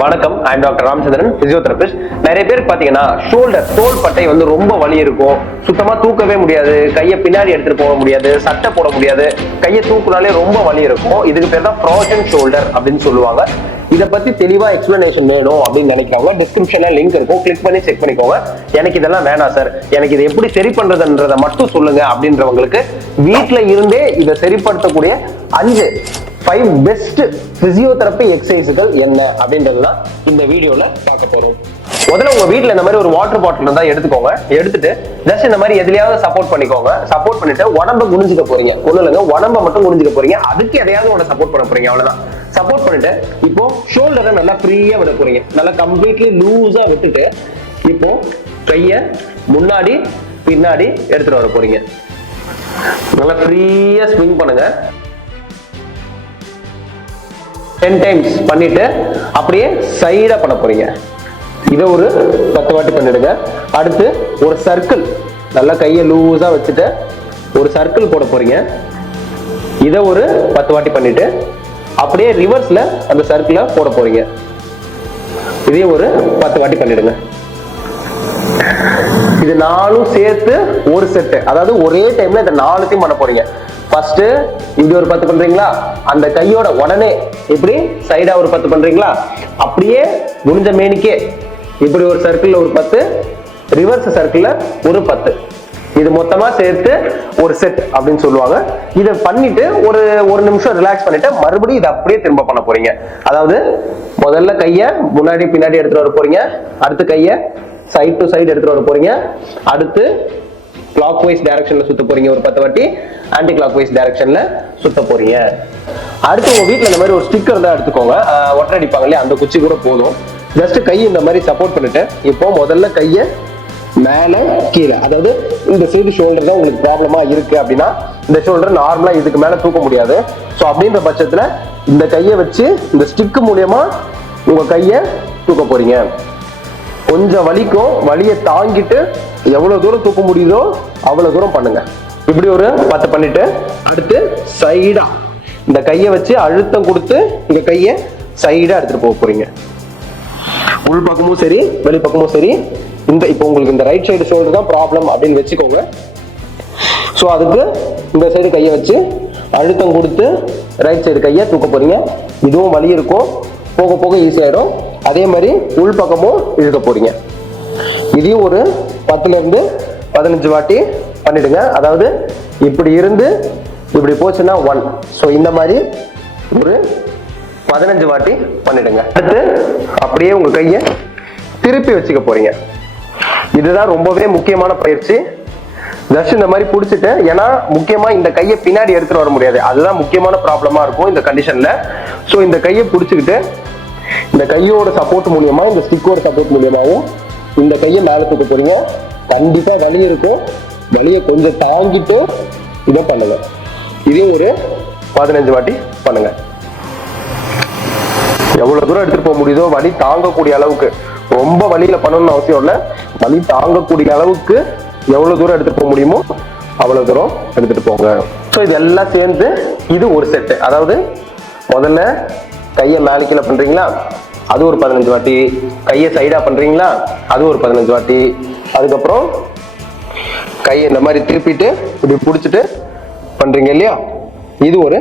வணக்கம், I'm doctor Ramachandran, physiotherapist. நிறைய பேருக்கு பாத்தீங்கன்னா ஷோல்டர் தோள் பட்டை ரொம்ப வலி இருக்கும். சுத்தமா தூக்கவே முடியாது, கையை பின்னாடி எடுத்துட்டு போக முடியாது, சட்டை போட முடியாது, கையை தூக்குனாலே ரொம்ப வலி இருக்கும். இதுக்கு பேர் தான் ஃப்ரோசன் ஷோல்டர் அப்படின்னு சொல்லுவாங்க. இதை பத்தி தெளிவா எக்ஸ்பிளனேஷன் வேணும் அப்படின்னு நினைக்கிறவங்க டிஸ்கிரிப்ஷன்ல லிங்க் இருக்கும், கிளிக் பண்ணி செக் பண்ணிக்கோங்க. எனக்கு இதெல்லாம் வேணாம் சார், எனக்கு இதை எப்படி சரி பண்றதுன்றதை மட்டும் சொல்லுங்க அப்படின்றவங்களுக்கு வீட்டுல இருந்தே இதை சரிப்படுத்தக்கூடிய 5 பெஸ்ட் பிசியோதெரபி எக்ஸசைஸ்கள் என்ன அப்படின்றதுதான் இந்த வீடியோல பார்க்க போறோம். முதல்ல உங்க வீட்டுல இந்த மாதிரி ஒரு வாட்டர் பாட்டில் இருந்தா எடுத்துக்கோங்க. எடுத்துட்டு ஜஸ்ட் இந்த மாதிரி எதுலயாவது சப்போர்ட் பண்ணிக்கோங்க. சப்போர்ட் பண்ணிட்டு உடம்ப குனிஞ்சுக்க போறீங்க. ஒண்ணுலங்க, உடம்ப மட்டும் குனிஞ்சுக்க போறீங்க. அதுக்கு எதையாவது ஒண்ணு சப்போர்ட் பண்ண போறீங்க, அவ்வளவுதான். சப்போர்ட் பண்ணிட்டு இப்போ ஷோல்டரை நல்லா ஃப்ரீயா விட போறீங்க. நல்லா கம்ப்ளீட்லி லூஸா விட்டுட்டு இப்போ கைய முன்னாடி பின்னாடி எடுத்துட்டு வர போறீங்க. நல்லா ஃப்ரீயா ஸ்விங் பண்ணுங்க. 10 டைம்ஸ் பண்ணிட்டு அப்படியே சைடா பண்ண போறீங்க. இதை ஒரு 10 வாட்டி பண்ணிடுங்க. அடுத்து ஒரு சர்க்கிள், நல்லா கையை லூஸா வச்சுட்டு ஒரு சர்க்கிள் போட போறீங்க. இதை ஒரு 10 வாட்டி பண்ணிட்டு அப்படியே ரிவர்ஸ்ல அந்த சர்க்கிளை போட போறீங்க. இதே ஒரு 10 வாட்டி பண்ணிடுங்க. இது 4 சேர்த்து ஒரு செட், அதாவது ஒரே டைம்ல இந்த 4த்தையும் பண்ண போறீங்க. ஃபர்ஸ்ட் இப்படி ஒரு 10 பண்றீங்களா, அந்த கையோட உடனே இப்படி சைடா ஒரு 10 பண்றீங்களா, அப்படியே குனிஞ்ச மேனிக்கே இப்படி ஒரு சர்க்கிள்ல ஒரு 10, ரிவர்ஸ் சர்க்கிள்ல ஒரு 10. இது மொத்தமா சேர்த்து ஒரு செட் அப்படின்னு சொல்லுவாங்க. இதை பண்ணிட்டு ஒரு நிமிஷம் ரிலாக்ஸ் பண்ணிட்டு மறுபடியும் இதை அப்படியே திரும்ப பண்ண போறீங்க. அதாவது முதல்ல கைய முன்னாடி பின்னாடி எடுத்துட்டு வர போறீங்க. அடுத்து கைய சைட் டு சைடு எடுத்துட்டு வர போறீங்க. அடுத்து கிளாக் வைஸ் டைரக்ஷன்ல சுத்த போறீங்க ஒரு 10 வாட்டி. ஆன்டி கிளாக் வைஸ் டைரக்ஷன்ல சுத்த போறீங்க. அடுத்து உங்க வீட்டுல இந்த மாதிரி ஒரு ஸ்டிக்கர் தான் எடுத்துக்கோங்க. ஒட்டை அடிப்பாங்க இல்லையா, அந்த குச்சி கூட போதும். ஜஸ்ட் கை இந்த மாதிரி சப்போர்ட் பண்ணிட்டு இப்போ முதல்ல கைய மேல கீழே, அதாவது இந்த சைடு ஷோல்டர் தான் உங்களுக்கு ப்ராப்ளமா இருக்கு அப்படின்னா இந்த ஷோல்டர் நார்மலா இதுக்கு மேல தூக்க முடியாது. ஸோ அப்படின்ற பட்சத்துல இந்த கையை வச்சு இந்த ஸ்டிக் மூலியமா உங்க கைய தூக்க போறீங்க. கொஞ்சம் வலிக்கும், வலியை தாங்கிட்டு எவ்வளவு தூரம் தூக்க முடியுதோ அவ்வளவு தூரம் பண்ணுங்க. இப்படி ஒரு 10 பண்ணிட்டு அடுத்து சைடா இந்த கையை வச்சு அழுத்தம் கொடுத்து இந்த கையை சைடா எடுத்துட்டு போக போறீங்க. உள் பக்கமும் சரி வெளி பக்கமும் சரி. இப்போ உங்களுக்கு இந்த ரைட் சைடு ஷோல்டர் தான் ப்ராப்ளம் அப்படின்னு வச்சுக்கோங்க. ஸோ அதுக்கு இந்த சைடு கையை வச்சு அழுத்தம் கொடுத்து ரைட் சைடு கையை தூக்க போறீங்க. இதுவும் வலி இருக்கும், போக போக ஈஸியாயிடும். அதே மாதிரி உள் பக்கமும் இழுக்க போறீங்க. இதையும் ஒரு 10ல இருந்து 15 வாட்டி பண்ணிடுங்க. அதாவது இப்படி இருந்து இப்படி போச்சுன்னா 1. ஸோ இந்த மாதிரி ஒரு 15 வாட்டி பண்ணிடுங்க. அடுத்து அப்படியே உங்க கையை திருப்பி வச்சுக்க போறீங்க. இதுதான் ரொம்பவே முக்கியமான பயிற்சி. ஜஸ்ட் இந்த மாதிரி பிடிச்சிட்டு, ஏன்னா முக்கியமா இந்த கையை பின்னாடி எடுத்துட்டு வர முடியாது, அதுதான் முக்கியமான ப்ராப்ளமா இருக்கும் இந்த கண்டிஷன்ல. ஸோ இந்த கையை பிடிச்சிக்கிட்டு இந்த கையோட சப்போர்ட் மூலியமா, இந்த ஸ்டிக்கோட சப்போர்ட் மூலியமாவும் இந்த கையை மேல தூக்க போறீங்க. கண்டிப்பா வலி இருக்கும், வலியை கொஞ்சம் தாங்கிட்டு இதை பண்ணுங்க. இதே ஒரு 15 வாட்டி பண்ணுங்க. எவ்வளவு தூரம் எடுத்துட்டு போக முடியுதோ, வலி தாங்கக்கூடிய அளவுக்கு, ரொம்ப வலியில பண்ணணும்னு அவசியம் இல்லை, வலி தாங்கக்கூடிய அளவுக்கு எவ்வளவு தூரம் எடுத்துட்டு போக முடியுமோ அவ்வளவு தூரம் எடுத்துட்டு போங்க. ஸோ இதெல்லாம் சேர்ந்து இது ஒரு செட்டு. அதாவது முதல்ல கையை மேலே கீழே பண்றீங்களா, அது ஒரு 15 வாட்டி. கையை சைடா பண்றீங்களா, அது ஒரு 15 வாட்டி. அதுக்கப்புறம் கையை இந்த மாதிரி திருப்பிட்டு இப்படி பிடிச்சிட்டு பண்றீங்க இல்லையா, இது ஒரு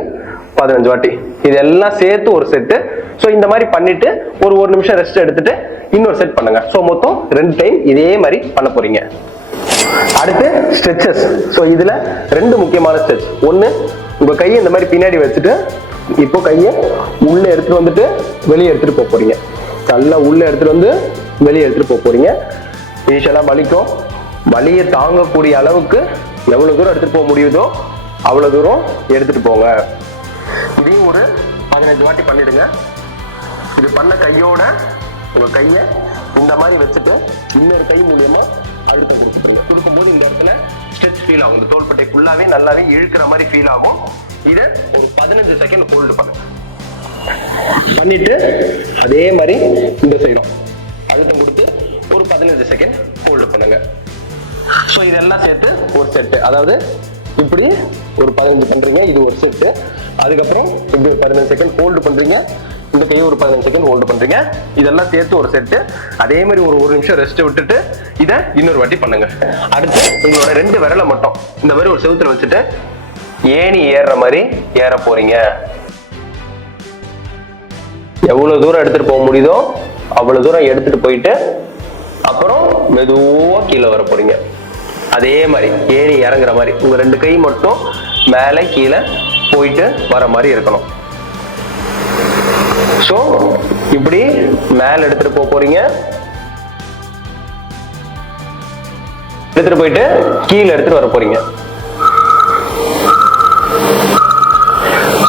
15 வாட்டி. இதெல்லாம் சேர்த்து ஒரு செட்டு. ஸோ இந்த மாதிரி பண்ணிட்டு ஒரு நிமிஷம் ரெஸ்ட் எடுத்துட்டு இன்னொரு செட் பண்ணுங்க. ஸோ மொத்தம் 2 டைம் இதே மாதிரி பண்ண போறீங்க. அடுத்து ஸ்ட்ரெச்சஸ். ஸோ இதுல 2 முக்கியமான ஸ்ட்ரெச். ஒன்னு, உங்க கையை இந்த மாதிரி பின்னாடி வச்சுட்டு இப்போ கையை உள்ள எடுத்துட்டு வந்துட்டு வெளியே எடுத்துட்டு போக போறீங்க. நல்லா உள்ள எடுத்துட்டு வந்து வெளியே எடுத்துட்டு போக போறீங்க. இனிஷியலா வலிக்கும், வலியை தாங்கக்கூடிய அளவுக்கு எவ்வளவு தூரம் எடுத்துட்டு போக முடியுதோ அவ்வளவு தூரம் எடுத்துட்டு போங்க. இதையும் ஒரு 15 வாட்டி பண்ணிடுங்க. இது பண்ண கையோட உங்க கையை இந்த மாதிரி வச்சுட்டு இன்னொரு கை மூலியமா அழுத்தம் கொடுத்துருங்க. கொடுக்கும்போது இந்த இடத்துல ஸ்ட்ரெச் ஃபீல் ஆகும், இந்த தோள்பட்டை ஃபுல்லாவே நல்லாவே இழுக்கிற மாதிரி ஃபீல் ஆகும். இதை ஒரு 15 செகண்ட் ஹோல்டு பண்ணுங்க. பண்ணிட்டு அதே மாதிரி இந்த சைடும் அழுத்தம் கொடுத்து ஒரு 15 செகண்ட் ஹோல்டு பண்ணுங்க. ஸோ இதெல்லாம் சேர்த்து ஒரு செட்டு. அதாவது இப்படி ஒரு 15 பண்றீங்க, இது ஒரு செட்டு. அதுக்கப்புறம் இப்படி ஒரு 15 செகண்ட் ஹோல்டு பண்றீங்க, இந்த கையை ஒரு 15 செகண்ட் ஹோல்டு பண்றீங்க. இதெல்லாம் சேர்த்து ஒரு செட்டு. அதே மாதிரி ஒரு நிமிஷம் ரெஸ்ட் விட்டுட்டு இதை இன்னொரு வாட்டி பண்ணுங்க. அடுத்து உங்களோட 2 விரலை மட்டும் இந்த மாதிரி ஒரு செவுத்துல வச்சுட்டு ஏணி ஏறுற மாதிரி ஏற போறீங்க. எவ்வளவு தூரம் எடுத்துட்டு போக முடியுதோ அவ்வளவு தூரம் எடுத்துட்டு போயிட்டு அப்புறம் மெதுவா கீழே வர போறீங்க. அதே மாதிரி ஏணி இறங்குற மாதிரி உங்க 2 கை மட்டும் மேலே கீழே போயிட்டு வர மாதிரி இருக்கணும். சோ இப்படி மேல எடுத்துட்டு போக போறீங்க. எடுத்துட்டு போயிட்டு கீழே எடுத்துட்டு வர போறீங்க.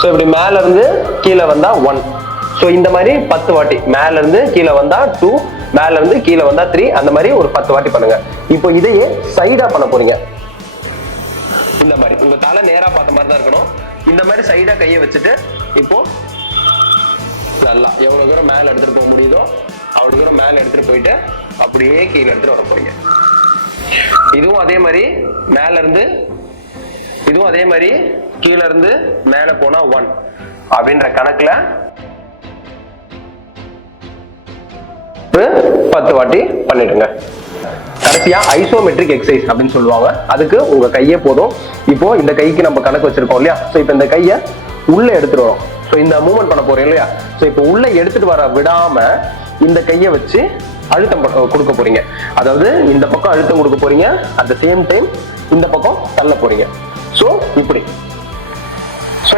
சோ இப்படி மேல இருந்து கீழே வந்தா 1. சோ இந்த மாதிரி 10 வாட்டி மேல இருந்து கீழே வந்தா 2, மேல இருந்து கீழே வந்தா 3, அந்த மாதிரி ஒரு 10 வாட்டி பண்ணுங்க. இப்போ இதையே சைடா பண்ண போறீங்க. இந்த மாதிரி உங்க தலை நேரா பார்த்த மாதிரி தான் இருக்கணும். இந்த மாதிரி சைடா கையை வச்சுட்டு இப்போ நல்லா எவ்வளவு தூரம் மேல எடுத்துட்டு போக முடியுதோ அவ்வளவு தூரம் மேல எடுத்துட்டு போயிட்டு அப்படியே கீழே எடுத்துட்டு வர போறீங்க. இதுவும் அதே மாதிரி மேல இருந்து இதுவும் அதே மாதிரி கீழே இருந்து மேல போனா 1 அப்படின்ற கணக்குல 10 வாட்டி பண்ணிடுங்க. கடைசியா ஐசோமெட்ரிக் எக்ஸசைஸ் அப்படின்னு சொல்லுவாங்க. அதுக்கு உங்க கையே போதும். இப்போ இந்த கைக்கு நம்ம கணக்கு வச்சிருக்கோம் இல்லையா? சோ இப்போ இந்த கையை உள்ள எடுத்துட்டு வரோம். சோ இந்த மூவ்மெண்ட் பண்ண போறோம் இல்லையா? சோ இப்போ உள்ள எடுத்துட்டு வர விடாம இந்த கையை வச்சு அழுத்தம் கொடுக்க போறீங்க. அதாவது இந்த பக்கம் அழுத்தம் கொடுக்க போறீங்க, அட் த சேம் டைம் இந்த பக்கம் தள்ள போறீங்க. சோ இப்படி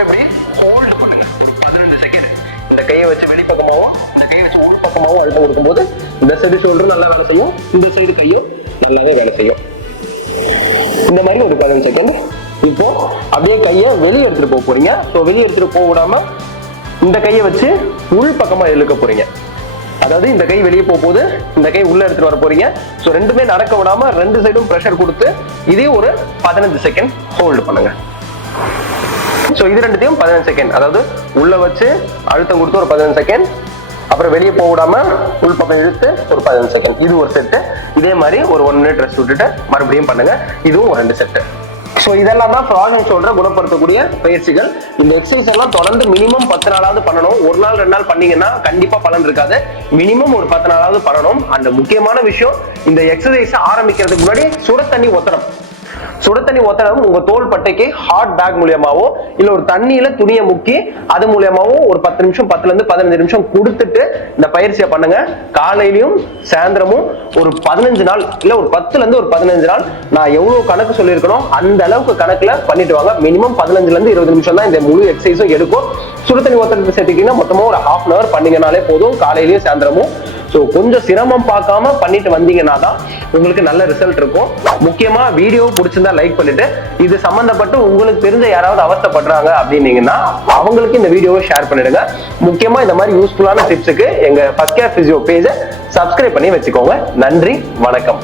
இப்படி ஹோல்ட் பண்ணுங்க 15 செகண்ட். இந்த கையை வச்சு வெளிப்பக்கமாவும் இந்த கையை வச்சு உள் பக்கமாவும் அழுத்தம் கொடுக்கும்போது இந்த சைடு ஷோல்டர் நல்லா வேலை செய்யும், இந்த சைடு கையும் நல்லாவே வேலை செய்யும். இந்த மாதிரி ஒரு 15 செகண்ட். இப்போ அப்படியே கையை வெளியே எடுத்துட்டு போக போறீங்க. ஸோ வெளியே எடுத்துட்டு போக விடாம இந்த கையை வச்சு உள் பக்கமா இழுக்க போறீங்க. அதாவது இந்த கை வெளியே போகும்போது இந்த கை உள்ள எடுத்துட்டு வர போறீங்க. ஸோ ரெண்டுமே நடக்க விடாம 2 சைடும் ப்ரெஷர் கொடுத்து இதே ஒரு 15 செகண்ட் ஹோல்டு பண்ணுங்க. ஸோ இது ரெண்டுத்தையும் 15 செகண்ட், அதாவது உள்ள வச்சு அழுத்தம் கொடுத்து ஒரு 15 செகண்ட், அப்புறம் வெளியே போக விடாம உள் பக்கம் இழுத்து ஒரு 15 செகண்ட். இது ஒரு செட்டு. இதே மாதிரி ஒரு 1 மினிட் ரெஸ்ட் விட்டுட்டு மறுபடியும் பண்ணுங்க. இதுவும் ஒரு 2 செட்டு. ஸோ இதெல்லாம் தான் ஃப்ராக்ஷன் ஷோல்டரை குணப்படுத்தக்கூடிய பயிற்சிகள். இந்த எக்ஸசைஸ் எல்லாம் தொடர்ந்து மினிமம் 10 நாளாவது பண்ணணும். ஒரு நாள் 2 நாள் பண்ணீங்கன்னா கண்டிப்பா பலன் இருக்காது. மினிமம் ஒரு 10 நாளாவது பண்ணணும். அந்த முக்கியமான விஷயம், இந்த எக்ஸசைஸ் ஆரம்பிக்கிறதுக்கு முன்னாடி சுட தண்ணி ஒத்தணும். சுட தண்ணி ஒத்தடம் உங்க தோள் பட்டைக்கு ஹாட் பேக் மூலியமாவோ இல்ல ஒரு தண்ணியில துணியை முக்கி அது மூலியமாவோ ஒரு 10 நிமிஷம் 10ல இருந்து 15 நிமிஷம் கொடுத்துட்டு இந்த பயிற்சியை பண்ணுங்க. காலையிலயும் சாயந்தரமும் ஒரு 15 நாள் இல்ல ஒரு 10ல இருந்து ஒரு 15 நாள் நான் எவ்வளவு கணக்கு சொல்லியிருக்கணும் அந்த அளவுக்கு கணக்குல பண்ணிட்டு வாங்க. மினிமம் 15ல இருந்து 20 நிமிஷம் தான் இந்த முழு எக்ஸசைஸும் எடுக்கும். சுட தண்ணி ஒத்தடத்தை சேர்த்துக்கிட்டீங்கன்னா மொத்தமா ஒரு ½ hour பண்ணீங்கனாலே போதும், காலையிலயும் சாயந்தரமும். ஸோ கொஞ்சம் சிரமம் பார்க்காம பண்ணிட்டு வந்தீங்கன்னா தான் உங்களுக்கு நல்ல ரிசல்ட் இருக்கும். முக்கியமா வீடியோ பிடிச்சிருந்தா லைக் பண்ணிட்டு, இது சம்பந்தப்பட்டு உங்களுக்கு தெரிஞ்ச யாராவது அவஸ்தைப்படுறாங்க அப்படின்னீங்கன்னா அவங்களுக்கு இந்த வீடியோவை ஷேர் பண்ணிடுங்க. முக்கியமா இந்த மாதிரி யூஸ்ஃபுல்லான டிப்ஸுக்கு எங்க ஃபர்ஸ்ட் கேர் பிசியோ பேஜை சப்ஸ்கிரைப் பண்ணி வச்சுக்கோங்க. நன்றி, வணக்கம்.